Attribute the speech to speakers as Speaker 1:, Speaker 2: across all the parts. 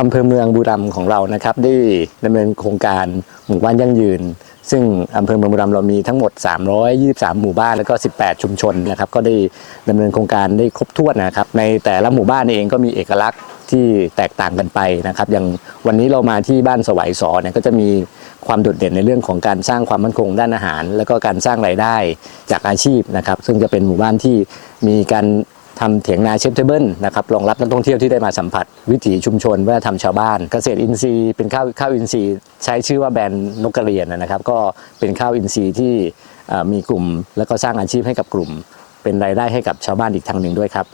Speaker 1: อำเภอเมืองบุรีรัมย์ของเรานะครับได้ดำเนินโครงการหมู่บ้านยั่งยืน ซึ่งอำเภอเมืองบุรีรัมย์เรามีทั้งหมด 323 หมู่บ้านแล้วก็ 18 ชุมชนนะครับก็ได้ดำเนินโครงการได้ครบถ้วนนะครับในแต่ละหมู่บ้านเองก็มีเอกลักษณ์ที่แตกต่างกันไปนะครับ อย่างวันนี้เรามาที่บ้านสวัยสอเนี่ยก็จะมีความโดดเด่นในเรื่องของการสร้างความมั่นคงด้านอาหาร แล้วก็การสร้างรายได้จากอาชีพนะครับ ซึ่งจะเป็นหมู่บ้านที่มีการ ทำเถียงนาเชฟเทเบิลนะครับรองรับนักท่องเที่ยวที่ได้มาสัมผัส วิถีชุมชนวัฒนธรรมชาวบ้าน เกษตรอินทรีย์เป็นข้าวข้าวอินทรีย์ ใช้ชื่อว่าแบรนด์นกกระเรียนนะครับ ก็เป็นข้าวอินทรีย์ที่เอ่อมีกลุ่ม แล้วก็สร้างอาชีพให้กับกลุ่ม เป็นรายได้ให้กับชาวบ้านอีกทางหนึ่งด้วยครับ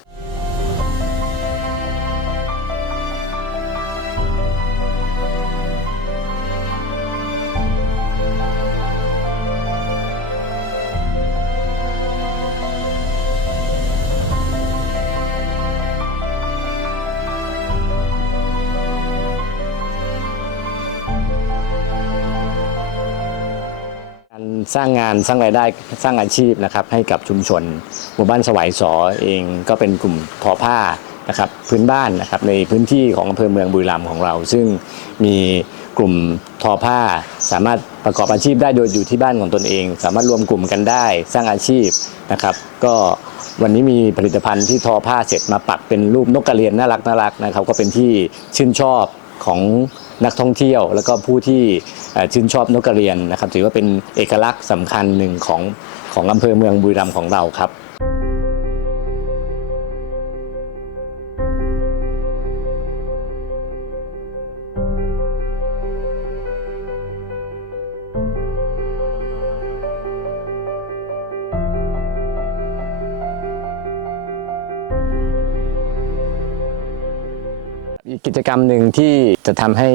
Speaker 1: สร้างงานสร้างรายได้สร้างอาชีพนะครับให้กับชุมชนหมู่บ้านสวัยสอเองก็เป็นกลุ่มทอผ้านะครับพื้นบ้านนะครับในพื้นที่ของอำเภอเมืองบุรีรัมย์ของเรา ซึ่งมีกลุ่มทอผ้าสามารถประกอบอาชีพได้โดยอยู่ที่บ้านของตนเอง สามารถรวมกลุ่มกันได้สร้างอาชีพนะครับ ก็วันนี้มีผลิตภัณฑ์ที่ทอผ้าเสร็จมาปักเป็นรูปนกกระเรียนน่ารักน่ารักนะครับ ก็เป็นที่ชื่นชอบ ของนักท่องเที่ยว แล้วก็ผู้ที่ชื่นชอบนกกระเรียนนะครับ ถือว่าเป็นเอกลักษณ์สำคัญหนึ่งของของอำเภอเมืองบุรีรัมย์ของเราครับ กิจกรรมหนึ่งที่จะทำให้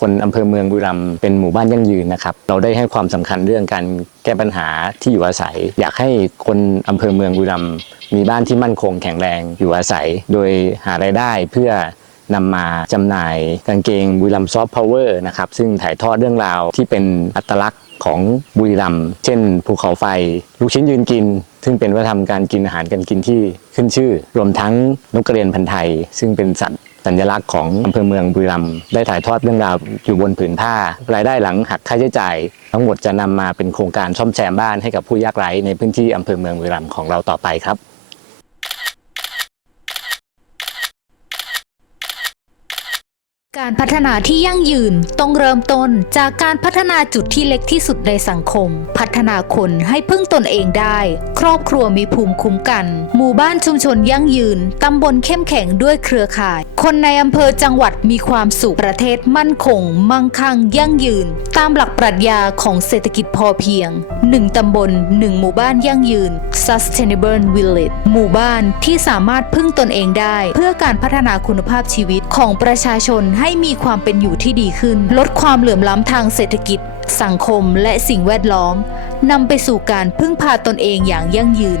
Speaker 1: คนอำเภอเมืองบุรีรัมย์เป็นหมู่บ้านยั่งยืนนะครับ เราได้ให้ความสำคัญเรื่องการแก้ปัญหาที่อยู่อาศัย อยากให้คนอำเภอเมืองบุรีรัมย์มีบ้านที่มั่นคงแข็งแรงอยู่อาศัย โดยหารายได้เพื่อนำมาจำหน่ายกางเกงบุรีรัมย์ซอฟต์พาวเวอร์นะครับซึ่งถ่ายทอดเรื่องราวที่เป็นอัตลักษณ์ของบุรีรัมย์เช่น ภูเขาไฟ ลูกชิ้นยืนกิน ซึ่งเป็นวัฒนธรรมการกินอาหารการกินที่ขึ้นชื่อ รวมทั้งนกกระเรียนพันธุ์ไทย ซึ่งเป็นสัตว์ สัญลักษณ์ของอำเภอเมืองบุรีรัมย์ได้ถ่ายทอดเรื่องราวอยู่บนผืนผ้า รายได้หลังหักค่าใช้จ่าย ทั้งหมดจะนำมาเป็นโครงการซ่อมแซมบ้านให้กับผู้ยากไร้ในพื้นที่อำเภอเมืองบุรีรัมย์ของเราต่อไปครับ
Speaker 2: การพัฒนาที่ยั่งยืนต้องเริ่มต้นจากการพัฒนาจุดที่เล็กที่สุดในสังคม พัฒนาคนให้พึ่งตนเองได้ ครอบครัวมีภูมิคุ้มกัน หมู่บ้านชุมชนยั่งยืน ตำบลเข้มแข็งด้วยเครือข่าย คนในอำเภอจังหวัดมีความสุขประเทศมั่นคง มั่งคั่ง ยั่งยืน ตามหลักปรัชญาของเศรษฐกิจพอเพียง 1 ตำบล 1 หมู่บ้านยั่งยืน Sustainable Village หมู่บ้านที่สามารถพึ่งตนเองได้ เพื่อการพัฒนาคุณภาพชีวิตของประชาชนให้มีความเป็นอยู่ที่ดีขึ้น ลดความเหลื่อมล้ำทางเศรษฐกิจ สังคมและสิ่งแวดล้อมนำไปสู่การพึ่งพาตนเองอย่างยั่งยืน